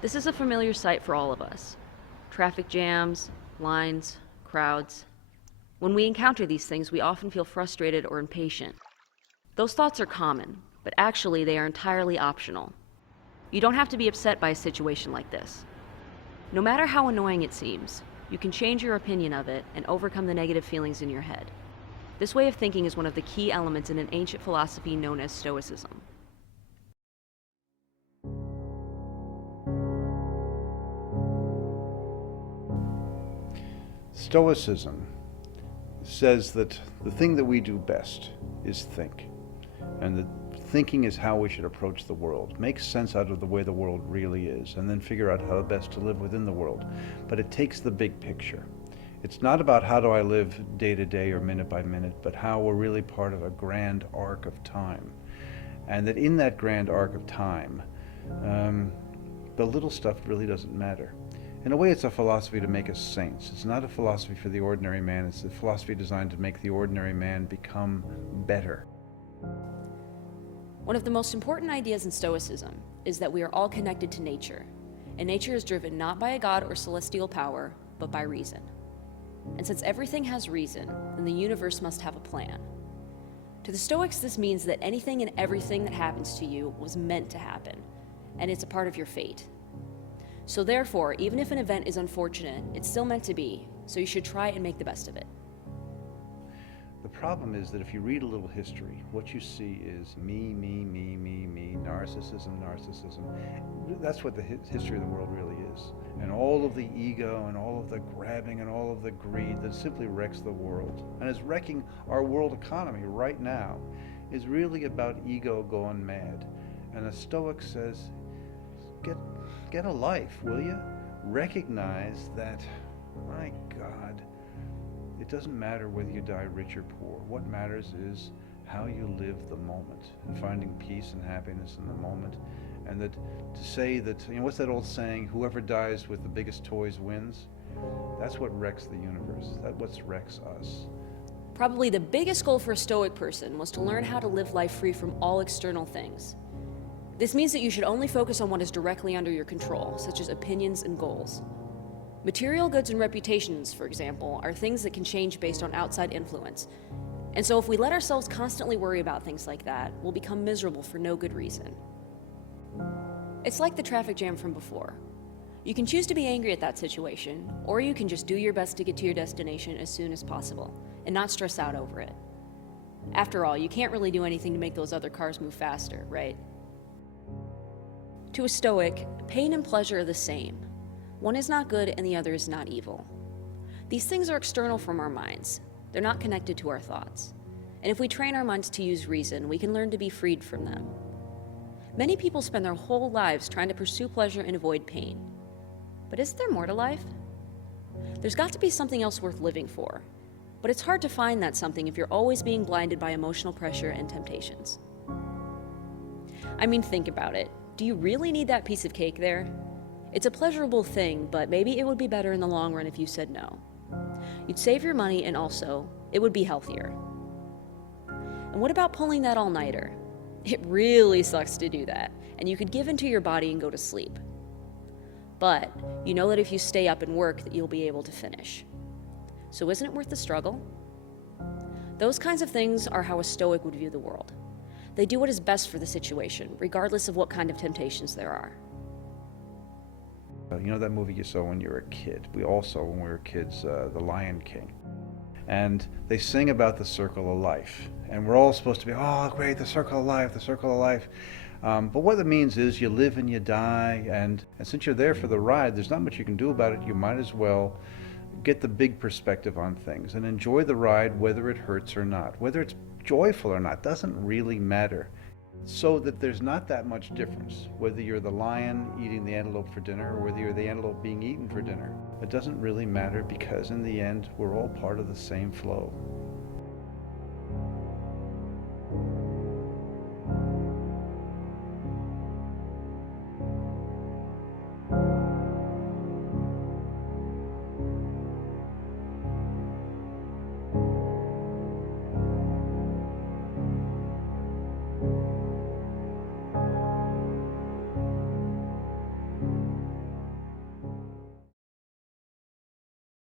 This is a familiar sight for all of us. Traffic jams, lines, crowds. When we encounter these things, we often feel frustrated or impatient. Those thoughts are common, but actually they are entirely optional. You don't have to be upset by a situation like this. No matter how annoying it seems, you can change your opinion of it and overcome the negative feelings in your head. This way of thinking is one of the key elements in an ancient philosophy known as Stoicism. Stoicism says that the thing that we do best is think, and that thinking is how we should approach the world, make sense out of the way the world really is, and then figure out how best to live within the world. But it takes the big picture. It's not about how do I live day to day or minute by minute, but how we're really part of a grand arc of time. And that in that grand arc of time, the little stuff really doesn't matter. In a way, it's a philosophy to make us saints. It's not a philosophy for the ordinary man. It's a philosophy designed to make the ordinary man become better. One of the most important ideas in Stoicism is that we are all connected to nature, and nature is driven not by a god or celestial power, but by reason. And since everything has reason, then the universe must have a plan. To the Stoics, this means that anything and everything that happens to you was meant to happen, and it's a part of your fate. So therefore, even if an event is unfortunate, it's still meant to be, so you should try and make the best of it. The problem is that if you read a little history, what you see is me, narcissism. That's what the history of the world really is. And all of the ego and all of the grabbing and all of the greed that simply wrecks the world and is wrecking our world economy right now is really about ego going mad. And a Stoic says, get a life, will you? Recognize that, my God, it doesn't matter whether you die rich or poor. What matters is how you live the moment and finding peace and happiness in the moment. And that to say that, what's that old saying, whoever dies with the biggest toys wins? That's what wrecks the universe. That's what wrecks us. Probably the biggest goal for a Stoic person was to learn how to live life free from all external things. This means that you should only focus on what is directly under your control, such as opinions and goals. Material goods and reputations, for example, are things that can change based on outside influence. And so if we let ourselves constantly worry about things like that, we'll become miserable for no good reason. It's like the traffic jam from before. You can choose to be angry at that situation, or you can just do your best to get to your destination as soon as possible, and not stress out over it. After all, you can't really do anything to make those other cars move faster, right? To a Stoic, pain and pleasure are the same. One is not good and the other is not evil. These things are external from our minds. They're not connected to our thoughts. And if we train our minds to use reason, we can learn to be freed from them. Many people spend their whole lives trying to pursue pleasure and avoid pain. But is there more to life? There's got to be something else worth living for. But it's hard to find that something if you're always being blinded by emotional pressure and temptations. I mean, think about it. Do you really need that piece of cake there? It's a pleasurable thing, but maybe it would be better in the long run if you said no. You'd save your money, and also, it would be healthier. And what about pulling that all-nighter? It really sucks to do that, and you could give into your body and go to sleep. But you know that if you stay up and work, that you'll be able to finish. So isn't it worth the struggle? Those kinds of things are how a Stoic would view the world. They do what is best for the situation, regardless of what kind of temptations there are. You know that movie you saw when you were a kid? We all saw when we were kids, The Lion King. And they sing about the circle of life. And we're all supposed to be, oh great, the circle of life, the circle of life. But what that means is you live and you die, and since you're there for the ride, there's not much you can do about it. You might as well get the big perspective on things and enjoy the ride, whether it hurts or not. Whether it's joyful or not doesn't really matter. So that there's not that much difference whether you're the lion eating the antelope for dinner or whether you're the antelope being eaten for dinner. It doesn't really matter, because in the end we're all part of the same flow.